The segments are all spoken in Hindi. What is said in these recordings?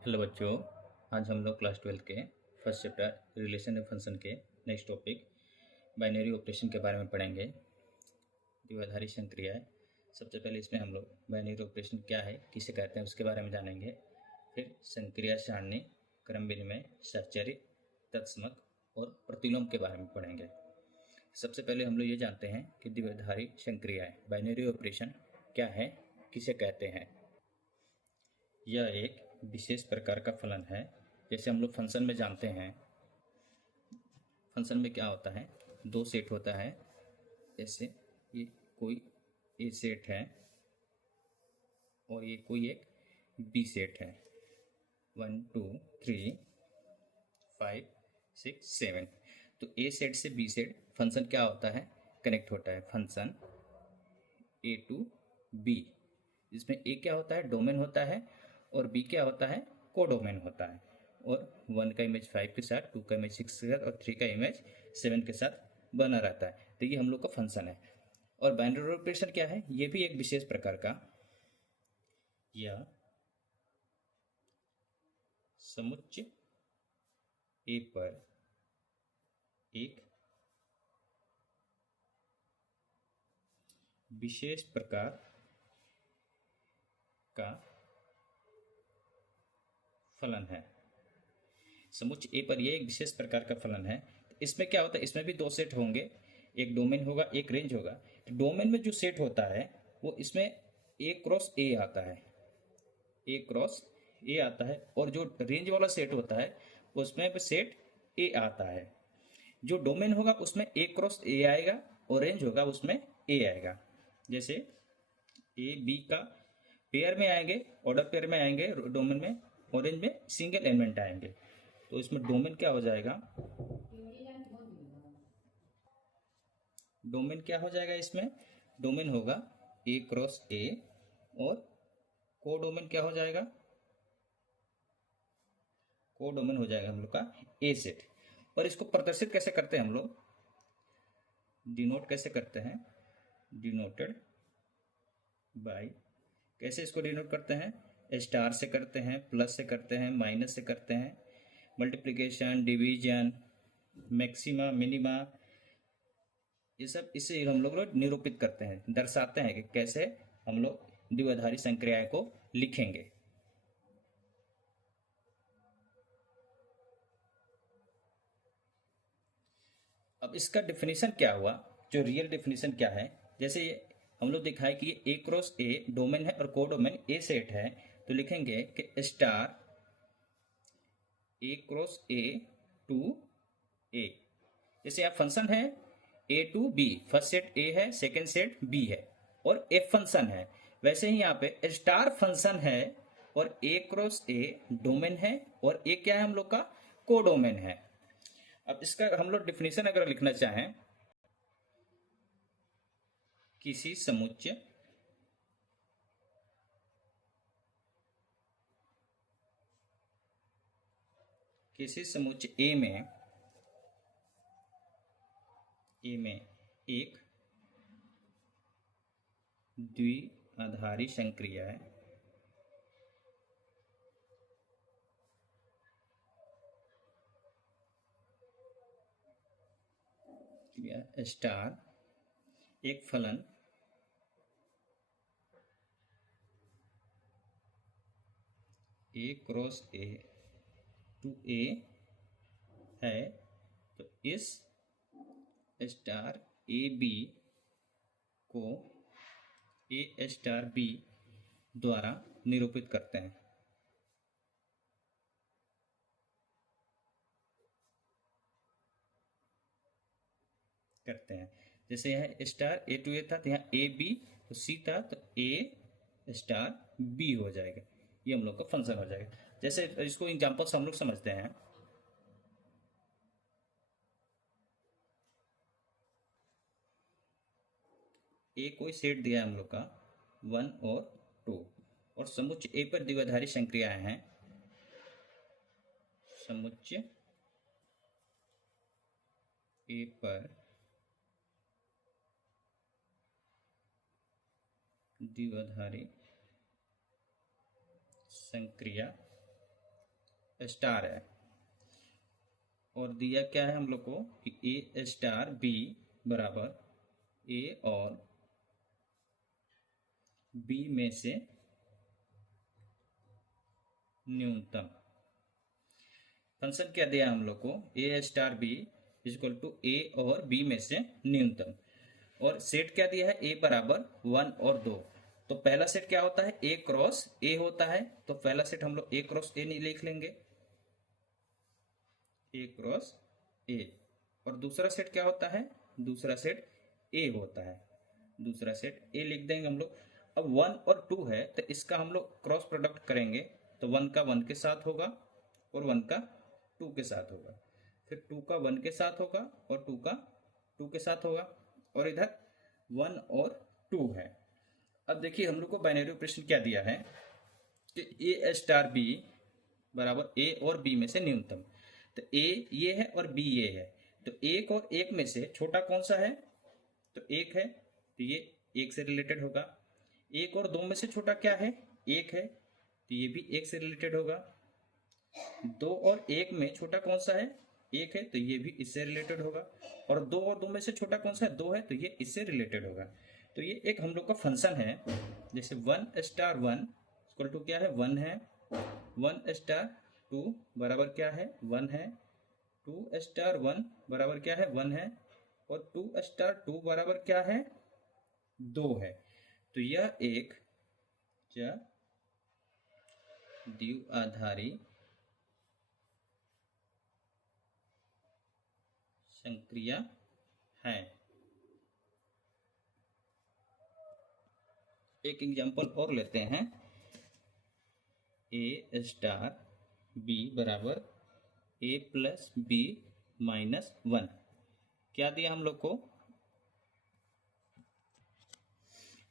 हेलो बच्चों। आज हम लोग क्लास 12 के first chapter relation and function के नेक्स्ट टॉपिक बाइनरी ऑपरेशन के बारे में पढ़ेंगे। द्विआधारी संक्रियाएं। सबसे पहले इसमें हम लोग बाइनरी ऑपरेशन क्या है, किसे कहते हैं, उसके बारे में जानेंगे। फिर संक्रिया सारणी, क्रम विनिमय, साहचर्य, तत्समक और प्रतिलोम के बारे में पढ़ेंगे। सबसे पहले हम लोग ये जानते हैं कि द्विआधारी संक्रियाएं बाइनरी ऑपरेशन क्या है, किसे कहते हैं। यह एक विशेष प्रकार का फलन है। जैसे हम लोग फंक्शन में जानते हैं, फंक्शन में क्या होता है, दो सेट होता है। जैसे ये कोई ए सेट है और ये कोई एक बी सेट है। 1 2 3 5 6 7। तो ए सेट से बी सेट फंक्शन क्या होता है, कनेक्ट होता है। फंक्शन ए टू बी, जिसमें ए क्या होता है, डोमेन होता है, और बी क्या होता है, कोडोमेन होता है। और 1 का इमेज 5 के साथ, 2 का इमेज 6 के साथ और 3 का इमेज 7 के साथ बना रहता है। तो ये हम लोग का फंक्शन है। और बाइनरी ऑपरेशन क्या है, ये भी एक विशेष प्रकार का या समुच्चय ए पर एक विशेष प्रकार का फलन है। समुच्चय ए पर यह एक विशेष प्रकार का फलन है। इसमें क्या होता है, इसमें भी दो सेट होंगे, एक डोमेन होगा, एक रेंज होगा। तो डोमेन में जो सेट होता है वो इसमें ए क्रॉस ए आता है, ए क्रॉस ए आता है। और जो रेंज वाला सेट होता है उसमें सेट ए आता है। जो डोमेन होगा उसमें ए क्रॉस ए आएगा और रेंज होगा उसमें ए आएगा। जैसे ए बी का पेयर में आएंगे, ऑर्डर पेयर में आएंगे डोमेन में, ऑरेंज में सिंगल एलिमेंट आएंगे। तो इसमें डोमेन क्या हो जाएगा, डोमेन क्या हो जाएगा, इसमें डोमेन होगा ए क्रॉस ए और को डोमेन क्या हो जाएगा, को डोमेन हो जाएगा हम लोग का ए सेट। और इसको प्रदर्शित कैसे करते हैं हम लोग, डिनोट कैसे करते हैं, डिनोटेड बाय, कैसे इसको डिनोट करते हैं, स्टार से करते हैं, प्लस से करते हैं, माइनस से करते हैं, मल्टीप्लिकेशन, डिवीजन, मैक्सिमा, मिनिमा, ये सब इससे हम लोग निरूपित करते हैं, दर्शाते हैं कि कैसे हम लोग द्विआधारी संक्रियाएं को लिखेंगे। अब इसका डेफिनेशन क्या हुआ, जो रियल डेफिनेशन क्या है। जैसे ये हम लोग दिखाए कि ये ए क्रॉस ए डोमेन है और को डोमेन ए सेट है। तो लिखेंगे कि star A cross A to A. जैसे यहाँ फंक्शन है A to B, first set A है, सेकेंड सेट बी है और एफ फंक्शन है। वैसे ही यहाँ पे स्टार फंक्शन है और ए क्रॉस ए डोमेन है और ए क्या है हम लोग का, कोडोमेन है। अब इसका हम लोग डिफिनेशन अगर लिखना चाहें, किसी समुच्चय ए में एक द्विआधारी संक्रिया है स्टार एक फलन ए क्रॉस ए टू ए है। तो इस स्टार ए बी को ए स्टार बी द्वारा निरूपित करते हैं। जैसे यहाँ स्टार ए टू ए था, तो यहाँ ए बी, तो सी था, तो ए स्टार बी हो जाएगा। ये हम लोग का फंक्शन हो जाएगा। जैसे इसको एग्जांपल से हम लोग समझते हैं। ए कोई सेट दिया है हम लोग का 1 और 2, और समुच्चय ए पर द्विआधारी संक्रियाएं हैं। समुच्चय ए पर द्विआधारी संक्रिया स्टार है, और दिया क्या है हम लोग को कि ए स्टार बी बराबर ए और बी में से न्यूनतम। फंक्शन क्या दिया हम लोग को, ए स्टार बी इक्वल टू ए और बी में से न्यूनतम, और सेट क्या दिया है, ए बराबर 1 और 2। तो पहला सेट क्या होता है, ए क्रॉस ए होता है, तो पहला सेट हम लोग ए क्रॉस ए नहीं लिख लेंगे, ए क्रॉस ए। और दूसरा सेट क्या होता है, दूसरा सेट ए होता है, दूसरा सेट ए लिख देंगे हम लोग। अब 1 और 2 है तो इसका हम लोग क्रॉस प्रोडक्ट करेंगे, तो 1 का 1 के साथ होगा और 1 का 2 के साथ होगा, फिर 2 का 1 के साथ होगा और 2 का 2 के साथ होगा, और इधर 1 और 2 है। अब देखिए हम लोग को बाइनरी ऑपरेशन क्या दिया है कि ए स्टार बी बराबर ए और बी में से न्यूनतम। तो ए ये है और बी ये है, तो एक और एक में से छोटा कौन सा है, तो एक है, तो ये एक से रिलेटेड होगा। एक और दो में से छोटा क्या है, एक है, तो ये भी एक से रिलेटेड होगा। दो और एक में छोटा कौन सा है, एक है, तो ये भी इससे रिलेटेड होगा। और दो और दो में से छोटा कौन सा है, दो है, तो ये इससे रिलेटेड होगा। तो ये एक हम लोग का फंक्शन है, जैसे 1 स्टार 1 इक्वल टू क्या है, 1 है, 1 स्टार 2 बराबर क्या है, 1 है, 2 स्टार 1 बराबर क्या है, 1 है, और 2 स्टार 2 बराबर क्या है, 2 है। तो यह एक द्विआधारी संक्रिया है। एक एग्जांपल और लेते हैं, ए स्टार बी बराबर ए प्लस बी माइनस 1। क्या दिया हम लोग को,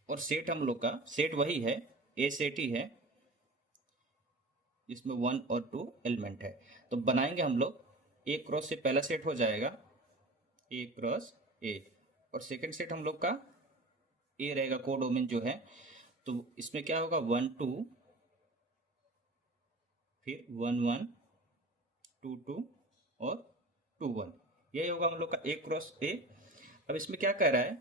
और सेट हम लोग का सेट वही है, ए सेट ही है जिसमें 1 और 2 एलिमेंट है। तो बनाएंगे हम लोग, ए क्रॉस से पहला सेट हो जाएगा ए क्रॉस ए, और सेकंड सेट हम लोग का ए रहेगा, कोडोमेन जो है। तो इसमें क्या होगा, 1 2 फिर 1 1 2 2 और 2 1, यही होगा हम लोग का ए क्रॉस ए। अब इसमें क्या कह रहा है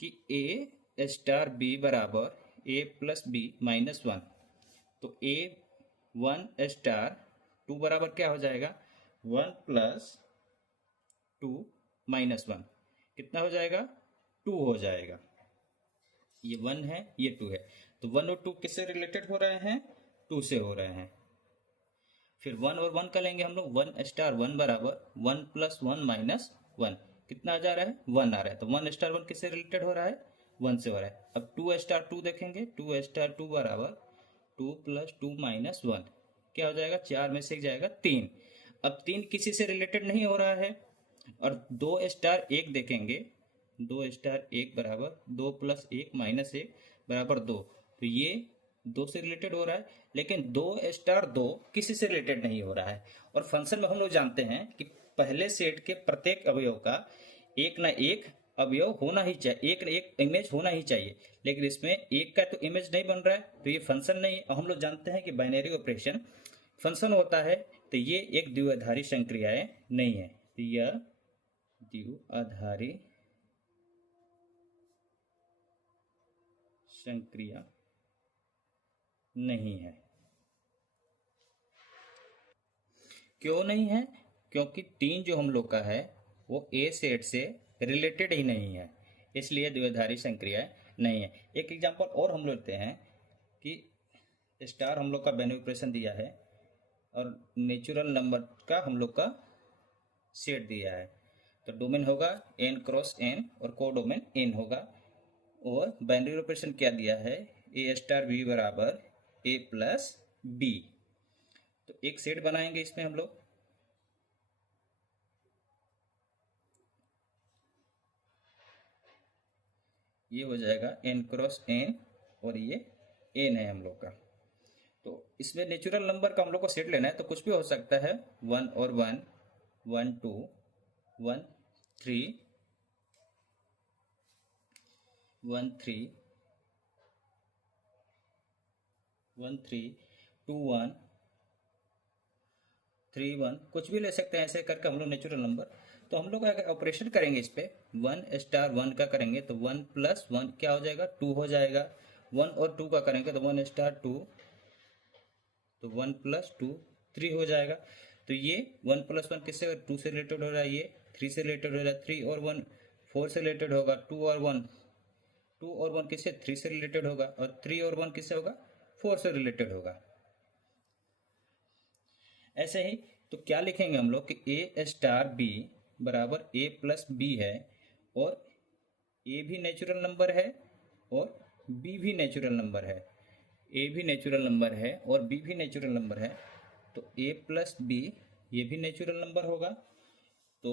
कि ए स्टार बी बराबर ए प्लस बी माइनस 1। तो ए 1 स्टार 2 बराबर क्या हो जाएगा, 1 प्लस 2 माइनस 1, कितना हो जाएगा, 2 हो जाएगा। ये 1 है, ये 2 है, तो 1 और 2 किससे रिलेटेड हो रहे हैं, 2 से हो रहे हैं। फिर 1 और 1 का लेंगे हम लोग, 1 स्टार 1 बराबर 1 प्लस 1 माइनस 1, कितना आ जा रहा है, 1 आ रहा है। तो 1 स्टार 1 किससे रिलेटेड हो रहा है, 1 से हो रहा है। अब 2 स्टार 2 देखेंगे, 2 स्टार 2 बराबर 2 प्लस 2 माइनस 1, क्या हो जाएगा, 4 में से जाएगा 3। अब 3 किसी से रिलेटेड नहीं हो रहा है। और 2 स्टार 1 देखेंगे, 2 स्टार 1 बराबर 2 प्लस 1 माइनस 1 बराबर 2, तो ये 2 से रिलेटेड हो रहा है। लेकिन 2 स्टार 2 किसी से रिलेटेड नहीं हो रहा है। और फंक्शन में हम लोग जानते हैं कि पहले सेट के प्रत्येक अवयव का एक ना एक अवयव होना ही चाहिए, एक ना एक इमेज होना ही चाहिए, लेकिन इसमें एक का तो इमेज नहीं बन रहा है, तो ये फंक्शन नहीं। हम लोग जानते हैं कि बाइनरी ऑपरेशन फंक्शन होता है, तो ये एक द्विआधारी संक्रियाएं नहीं है, तो यह द्विआधारी संक्रिया नहीं है। क्यों नहीं है, क्योंकि 3 जो हम लोग का है वो ए सेट से रिलेटेड ही नहीं है, इसलिए द्विआधारी संक्रिया नहीं है। एक एग्जांपल और हम लेते हैं कि स्टार हम लोग का बाइनरी ऑपरेशन दिया है और नेचुरल नंबर का हम लोग का सेट दिया है, तो डोमेन होगा n क्रॉस n और कोडोमेन n होगा। और बाइनरी ऑपरेशन क्या दिया है, ए स्टार बी बराबर ए प्लस बी। तो एक सेट बनाएंगे इसमें हम लोग, ये हो जाएगा n क्रॉस n और ये n है हम लोग का। तो इसमें नेचुरल नंबर का हम लोग को सेट लेना है, तो कुछ भी हो सकता है, 1 और 1 1 2 1 3 1 3 1 3 2 1 1 कुछ भी ले सकते हैं, ऐसे करके हम लोग नेचुरल नंबर। तो हम लोग अगर ऑपरेशन करेंगे इस पे 1 * 1 का करेंगे तो 1 + 1 क्या हो जाएगा, 2 हो जाएगा। 1 और 2 का करेंगे तो 1 * 2 तो 1 + 2 3 हो जाएगा। तो ये 1 + 1 किससे, 2 से रिलेटेड हो रहा है, ये 3 से रिलेटेड हो रहा है, 3 और 1 4 से रिलेटेड होगा, 2 और 1 किससे, 3 से रिलेटेड होगा, और 3 और 1 किससे होगा, 4 से रिलेटेड होगा। ऐसे ही तो क्या लिखेंगे हम लोग कि A*B बराबर A+B है, और ए भी नेचुरल नंबर है और बी भी नेचुरल नंबर है। ए भी नेचुरल नंबर है और बी भी नेचुरल नंबर है, तो A+B ये भी नेचुरल नंबर होगा। तो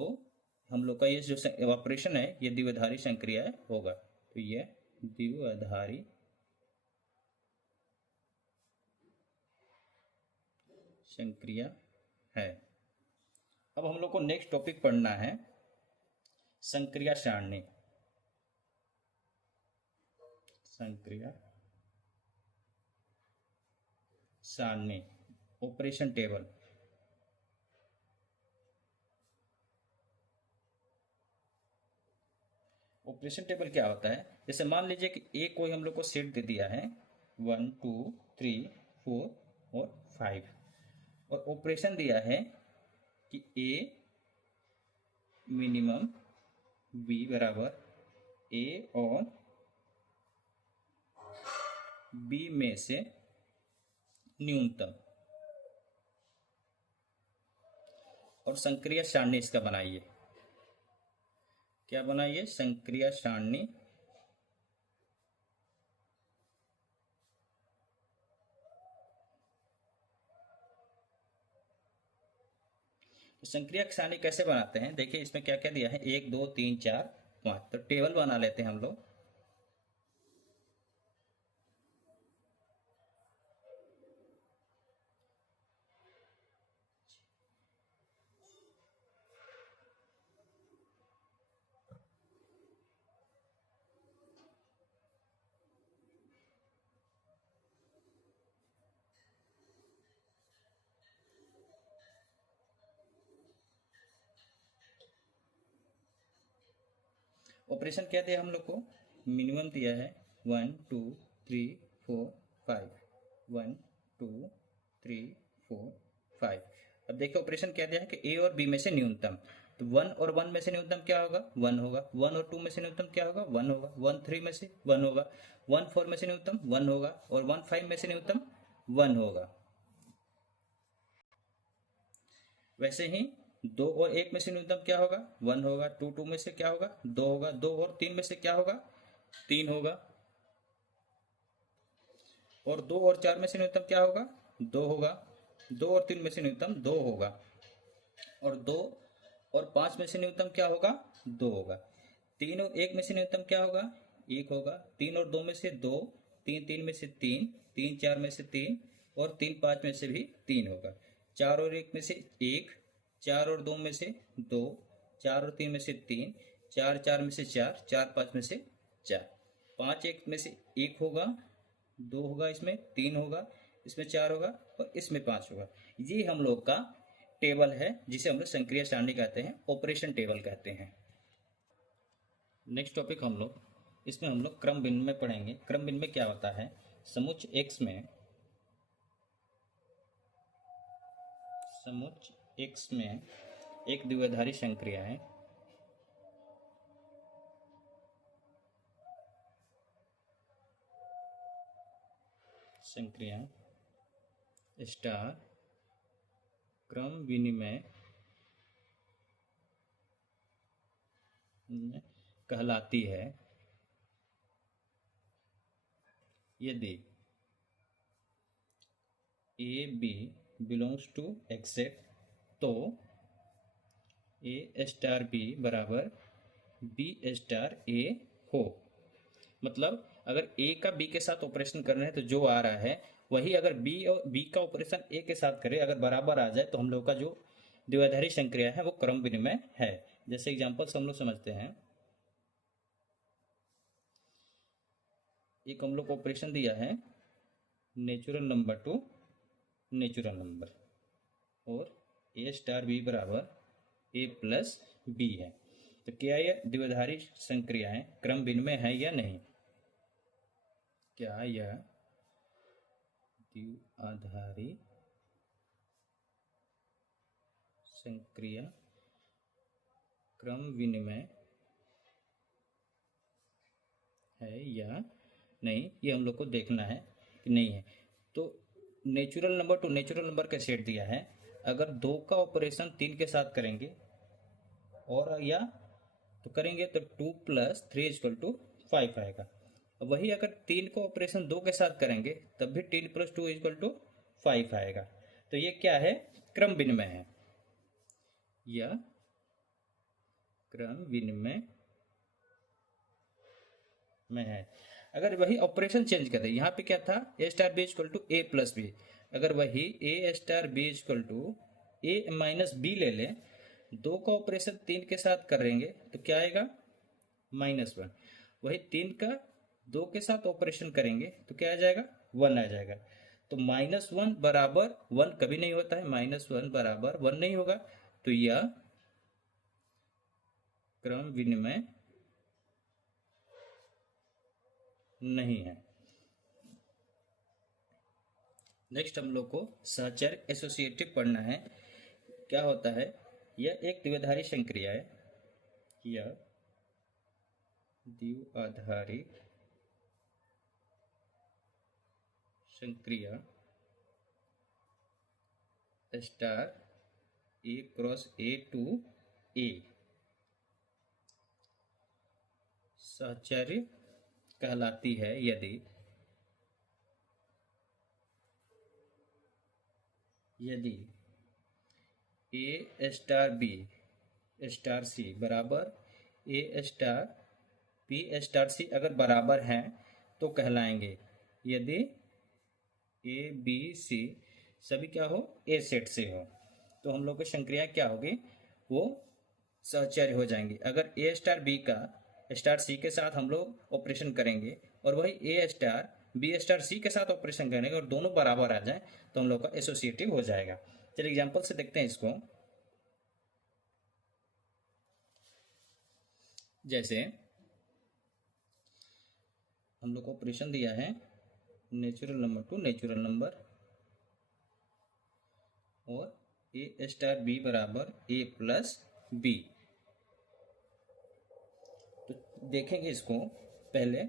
हम लोग का ये जो ऑपरेशन है ये द्विआधारी संक्रिया होगा। तो ये द्विआधारी संक्रिया है। अब हम लोग को नेक्स्ट टॉपिक पढ़ना है संक्रिया सारणी। संक्रिया सारणी, ऑपरेशन टेबल। ऑपरेशन टेबल क्या होता है, जैसे मान लीजिए कि ए कोई हम लोग को सेट दे दिया है 1 2 3 4 और 5, और ऑपरेशन दिया है कि ए मिनिमम, बी बराबर ए और बी में से न्यूनतम, और संक्रिया सारणी इसका बनाइए। क्या बनाइए, संक्रिया सारणी। तो संक्रिया सारणी कैसे बनाते हैं, देखिए इसमें क्या क्या दिया है, 1 2 3 4 5। तो टेबल बना लेते हैं हम लोग। ऑपरेशन क्या दिया हम लोग को, मिनिमम दिया है 1 2 3 4 5, 1 2 3 4 5। अब देखिए ऑपरेशन क्या दिया है कि ए और बी में से न्यूनतम। तो 1 और 1 में से न्यूनतम क्या होगा, 1 होगा। 1 और 2 में से न्यूनतम क्या होगा, 1 होगा। 1 3 में से 1 होगा। 1 4 में से न्यूनतम 1 होगा, और 1 5 में से न्यूनतम 1 होगा। वैसे ही 2 और 1 में से न्यूनतम क्या होगा, 1 होगा। 2 2 में से क्या होगा, 2 होगा। 2 और 3 में से क्या होगा, 3 होगा। और 2 और 4 में से न्यूनतम क्या होगा, 2 होगा। 2 और 3 में से न्यूनतम 2 होगा, और 2 और 5 में से न्यूनतम क्या होगा, 2 होगा। 3 और 1 में से न्यूनतम क्या होगा, 1 होगा। 3 और 2 में से 2, 3 3 में से 3, 3 4 में से 3, और 3 5 में से भी 3 होगा। 4 और 1 में से 1, 4 और 2 में से 2, 4 और 3 में से 3, 4 4 में से 4, 4 5 में से 4। 5 1 में से 1 होगा, 2 होगा, इसमें 3 होगा, इसमें 4 होगा, और इसमें 5 होगा। ये हम लोग का टेबल है जिसे हम लोग संक्रिया सारणी कहते हैं, ऑपरेशन टेबल कहते हैं। नेक्स्ट टॉपिक हम लोग, इसमें हम लोग क्रम विनिमय पढ़ेंगे। क्रम विनिमय क्या होता है, समुच्च एक्स में एक द्विआधारी संक्रिया है। संक्रिया स्टार क्रम विनिमय कहलाती है यदि ए बी बिलोंग्स टू एक्सेट, तो A*B बराबर B*A हो। मतलब अगर ए का बी के साथ ऑपरेशन कर रहे हैं तो जो आ रहा है वही अगर बी और बी का ऑपरेशन ए के साथ करे, अगर बराबर आ जाए, तो हम लोग का जो द्विआधारी संक्रिया है वो क्रम विनिमय है। जैसे एग्जांपल्स हम लोग समझते हैं। एक हम लोग को ऑपरेशन दिया है natural number two natural number, और ए स्टार बी बराबर ए प्लस बी है। तो क्या यह द्विआधारी संक्रियाएं क्रम विनिमय है या नहीं? क्या यह द्विआधारी संक्रिया क्रम विनिमय है या नहीं, ये हम लोग को देखना है कि नहीं है। तो natural number two natural number का सेट दिया है, अगर 2 का ऑपरेशन 3 के साथ करेंगे और या तो करेंगे तो 2 + 3 = 5 आएगा। वही अगर 3 को ऑपरेशन 2 के साथ करेंगे तब भी 3 + 2 = 5 आएगा। तो ये क्या है? क्रम विनिमय है, यह क्रम विनिमय में है। अगर वही ऑपरेशन चेंज कर दे, यहाँ पे क्या था? A star B equal to A plus B, अगर वही A star B equal to A minus B ले लें, 2 का ऑपरेशन 3 के साथ करेंगे तो क्या आएगा? -1। वही 3 का 2 के साथ ऑपरेशन करेंगे तो क्या आ जाएगा? 1 आ जाएगा। तो -1 बराबर 1 कभी नहीं होता है, -1 बराबर 1 नहीं होगा। तो यह क्रम विनिमय नहीं है। नेक्स्ट हम लोग को सहचर एसोसिएटिव पढ़ना है। क्या होता है? यह एक द्विआधारी संक्रिया है, यह द्विआधारी संक्रिया star A cross A to A सहचर्य कहलाती है यदि A star B star C बराबर A star B star C अगर बराबर हैं तो कहलाएंगे। यदि ए बी सी सभी क्या हो? ए सेट से हो, तो हम लोग की संक्रिया क्या होगी? वो सहचर्य हो जाएंगी। अगर ए स्टार बी का स्टार सी के साथ हम लोग ऑपरेशन करेंगे और वही ए स्टार बी स्टार सी के साथ ऑपरेशन करेंगे और दोनों बराबर आ जाए तो हम लोग का एसोसिएटिव हो जाएगा। चलिए एग्जांपल से देखते हैं इसको। जैसे हम लोग को ऑपरेशन दिया है natural number two natural number और ए स्टार बी बराबर ए प्लस बी। तो देखेंगे इसको पहले,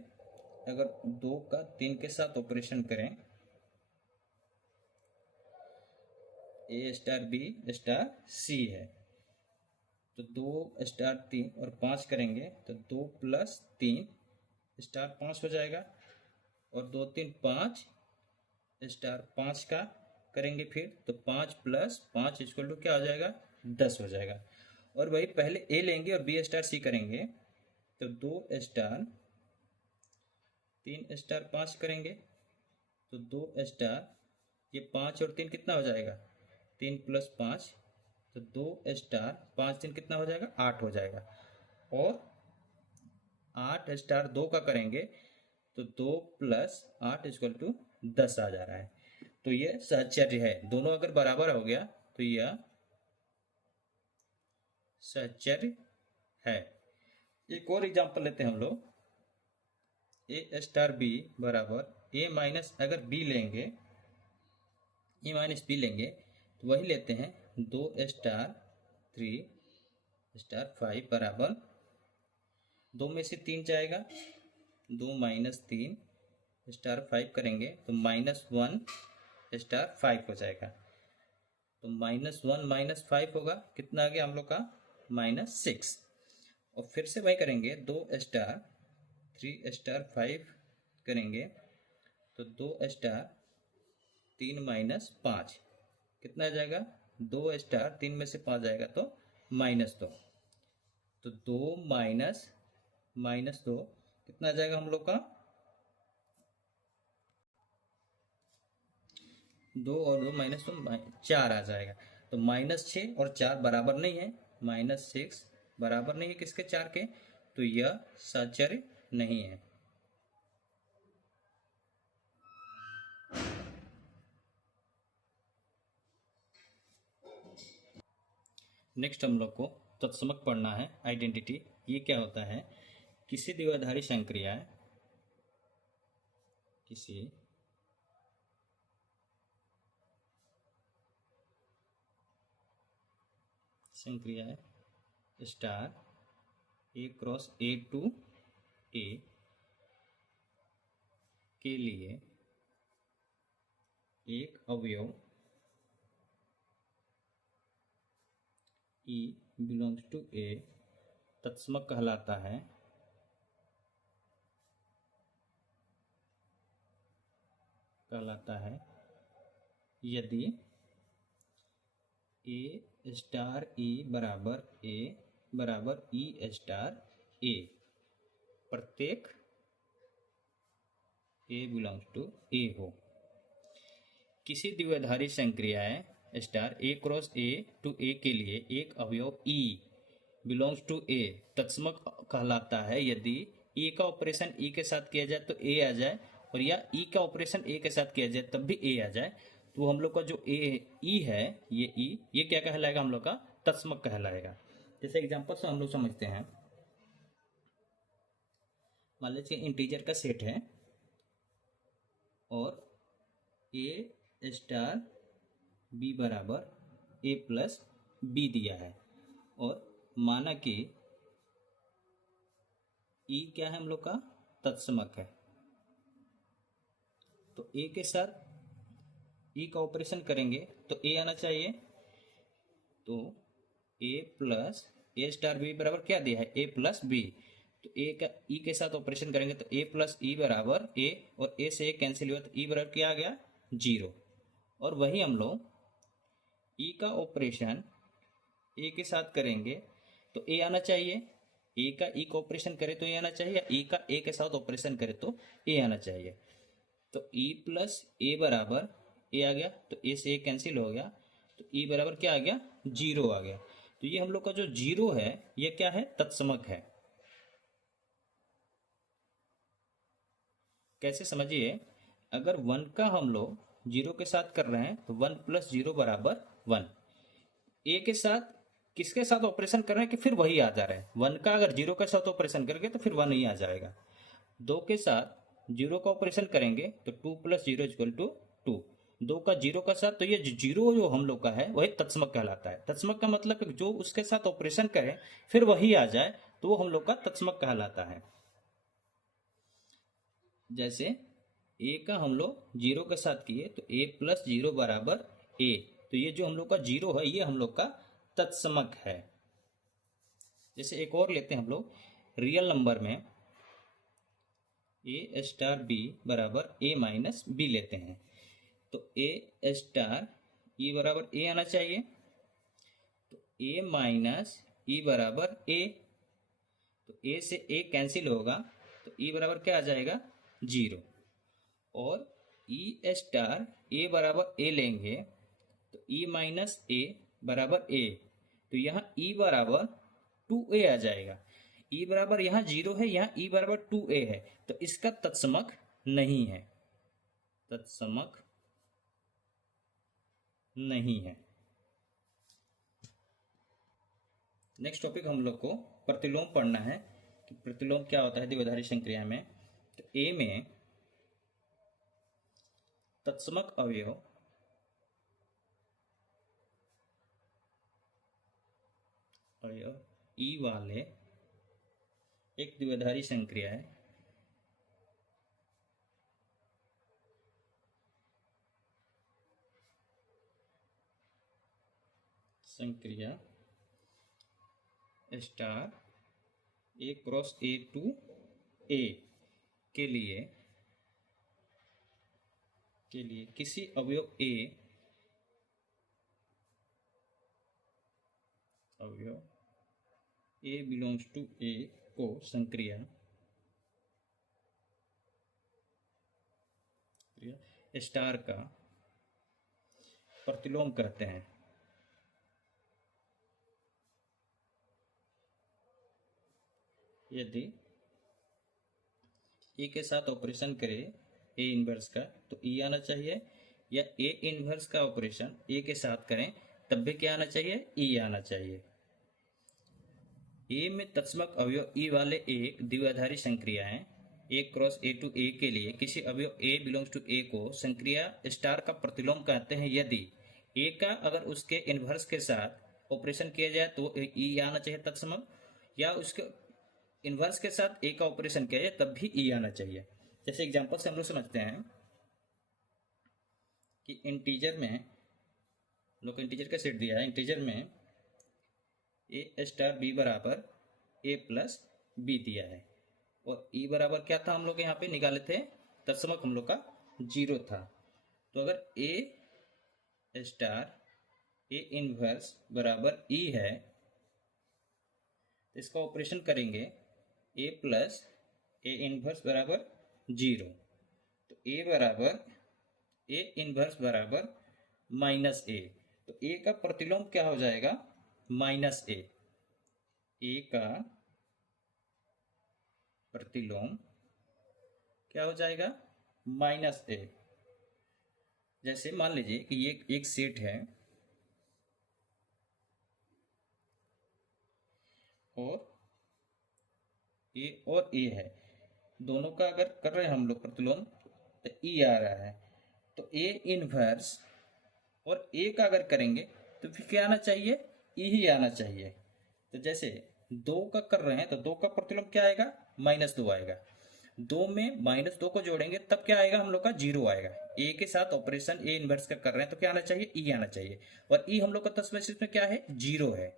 अगर 2 का 3 के साथ ऑपरेशन करें, ए स्टार बी स्टार सी है, तो 2 स्टार 3 और 5 करेंगे तो 2 + 3 स्टार 5 हो जाएगा और 2 3 5 स्टार 5 का करेंगे फिर तो 5 + 5 = क्या हो जाएगा? 10 हो जाएगा। और वही पहले ए लेंगे और बी स्टार सी करेंगे तो 2 स्टार 3 स्टार 5 करेंगे तो 2 स्टार ये 5 और 3 कितना हो जाएगा? 3 + 5 तो 2 स्टार 5 3 कितना हो जाएगा? 8 हो जाएगा। और 8 स्टार 2 का करेंगे तो 2 + 8 = 10 आ जा रहा है। तो ये सहचर्य है, दोनों अगर बराबर हो गया तो यह सहचर्य है। एक और एग्जांपल लेते हैं हम लोग। ए स्टार बी बराबर ए माइनस अगर बी लेंगे, ए माइनस बी लेंगे तो वही लेते हैं 2 स्टार 3 स्टार 5 बराबर 2 में से 3 जाएगा, 2 - 3 स्टार 5 करेंगे तो -1 स्टार 5 हो जाएगा। तो -1 - 5 होगा, कितना आ गया हम लोग का? -6। और फिर से वही करेंगे 2 स्टार 3 स्टार 5 करेंगे तो 2 स्टार 3 - 5 कितना आ जाएगा? 2 स्टार 3 में से 5 जाएगा तो -2। तो 2 - -2 कितना आ जाएगा हम लोग का? 2 और 2 -2 4 आ जाएगा। तो -6 और 4 बराबर नहीं है, -6 बराबर नहीं है किसके? 4 के। तो यह सहचर्य नहीं है। नेक्स्ट हम लोग को तत्समक पढ़ना है, आइडेंटिटी। ये क्या होता है? किसी द्विआधारी संक्रिया, किसी संक्रिया star A cross A to A के लिए एक अवयव E बिलोंग्स टू A तत्समक कहलाता है यदि A स्टार E बराबर A बराबर E स्टार A, प्रत्येक A बिलोंग्स टू A हो। किसी द्विआधारी संक्रियाएं star A cross A to A के लिए एक अवयव E बिलोंग्स टू A तत्समक कहलाता है यदि E का ऑपरेशन E के साथ किया जाए तो A आ जाए, और या E का ऑपरेशन A के साथ किया जाए तब भी A आ जाए। तो हम लोग का जो E है, ये E, ये क्या कहलाएगा? हम लोग का तत्समक कहलाएगा। जैसे एग्जांपल से हम लोग समझते हैं। मान लीजिए इंटीजर का सेट है और A स्टार B बराबर A प्लस B दिया है, और माना कि E क्या है? हम लोग का तत्समक है। तो A के साथ E का ऑपरेशन करेंगे तो A आना चाहिए। तो A plus A star B बराबर क्या दिया है? A plus B। तो A का E के साथ ऑपरेशन करेंगे तो A प्लस E बराबर A, और A से A कैंसिल हुआ तो E बराबर क्या आ गया? 0। और वही हम लोग E का ऑपरेशन A के साथ करेंगे तो A आना चाहिए। A का E का ऑपरेशन करे तो A आना चाहिए, या E का A के साथ ऑपरेशन करे तो A आना चाहिए। तो E प्लस A बराबर A आ गया, तो A से A कैंसिल हो गया, तो E बराबर क्या आ गया? 0 आ गया। तो ये हम लोग का जो 0 है, ये क्या है? तत्समक है। कैसे समझिए, अगर 1 का हम लोग 0 के साथ कर रहे हैं तो 1 प्लस 0 बराबर 1। ए के साथ किसके साथ ऑपरेशन कर रहे हैं कि फिर वही आ जा रहा है? 1 का अगर 0 के साथ ऑपरेशन करेंगे तो फिर 1 ही आ जाएगा। 2 के साथ 0 का ऑपरेशन करेंगे तो 2 प्लस 0 इक्वल टू 2। 2 का 0 का साथ, तो ये 0 जो हम लोग का है वही तत्समक कहलाता है। तत्समक का मतलब जो उसके साथ ऑपरेशन करें फिर वही आ जाए तो वो हम लोग का तत्समक कहलाता है। जैसे A का हम लोग 0 के साथ किए तो A प्लस 0 बराबर A, तो ये जो हम लोग का 0 है ये हम लोग का तत्समक है। जैसे एक और लेते हैं हम लोग रियल नंबर में, A स्टार B बराबर A माइनस B लेते हैं। तो A स्टार E बराबर A आना चाहिए, तो A माइनस E बराबर A, तो A से A कैंसिल होगा तो E बराबर क्या आ जाएगा? 0। और E स्टार A बराबर A लेंगे तो E माइनस A बराबर A, तो यहाँ E बराबर 2A आ जाएगा। E बराबर यहाँ 0 है, यहाँ E बराबर 2A है, तो इसका तत्समक नहीं है, तत्समक नहीं है। नेक्स्ट टॉपिक हम लोग को प्रतिलोम पढ़ना है कि प्रतिलोम क्या होता है द्विआधारी संक्रिया में। तो A में तत्समक अवयव E वाले एक द्विआधारी संक्रिया है, संक्रिया star A cross A to A के लिए किसी अवयव A बिलोंग्स टू A को संक्रिया स्टार का प्रतिलोम कहते हैं। यदि ए के साथ ऑपरेशन करे ए इनवर्स का तो ई आना चाहिए, या ए इनवर्स का ऑपरेशन ए के साथ करें तब भी क्या आना चाहिए, ई आना चाहिए। ए में तत्समक अवयव ई वाले एक द्विआधारी संक्रियाएं ए क्रॉस ए टू ए के लिए किसी अवयव ए बिलोंग्स टू ए को संक्रिया स्टार का प्रतिलोम कहते हैं यदि ए का अगर उसके इन्वर्स के साथ ऑपरेशन किया जाए तो ई आना चाहिए तत्समक, या उसके इन्वर्स के साथ ए का ऑपरेशन किया जाए तब भी ई आना चाहिए। जैसे एग्जांपल से हम लोग समझते हैं कि इंटीजर में लोग इंटीजर का सेट दिया है, इंटीजर में ए स्टार बी बराबर ए प्लस बी दिया है और ई बराबर क्या था हम लोग यहाँ पे निकाले थे, तत्समक हम लोग का 0 था। तो अगर ए स्टार ए इनवर्स बराबर ई है तो इसका ऑपरेशन करेंगे ए प्लस ए इनवर्स बराबर 0। तो ए बराबर ए इनवर्स बराबर माइनस ए, तो ए का प्रतिलोम क्या हो जाएगा, माइनस ए। ए का प्रतिलोम क्या हो जाएगा, माइनस ए। जैसे मान लीजिए कि ये एक सेट है और ए है, दोनों का अगर कर रहे हैं हम लोग प्रतिलोम तो ई आ रहा है, तो ए इनवर्स और ए का अगर करेंगे तो फिर क्या आना चाहिए, ई ही आना चाहिए। तो जैसे 2 का कर रहे हैं तो 2 का प्रतिलोम क्या आएगा, -2 आएगा। 2 में -2 को जोड़ेंगे तब क्या आएगा, हम लोग का 0 आएगा। ए के साथ ऑपरेशन ए इनवर्स का कर रहे हैं तो क्या आना चाहिए, ई आना चाहिए। और ई हम लोग का तत्समक में क्या है, 0 है।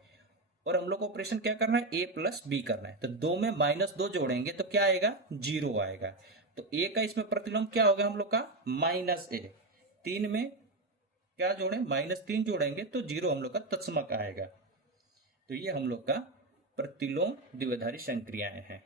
और हम लोग को ऑपरेशन क्या करना है, ए प्लस बी करना है। तो 2 में -2 जोड़ेंगे तो क्या आएगा, 0 आएगा। तो ए का इसमें प्रतिलोम क्या होगा हम लोग का, -a। 3 में क्या जोड़े, -3 जोड़ेंगे तो 0 हम लोग का तत्समक आएगा। तो ये हम लोग का प्रतिलोम द्विआधारी संक्रियाएं हैं।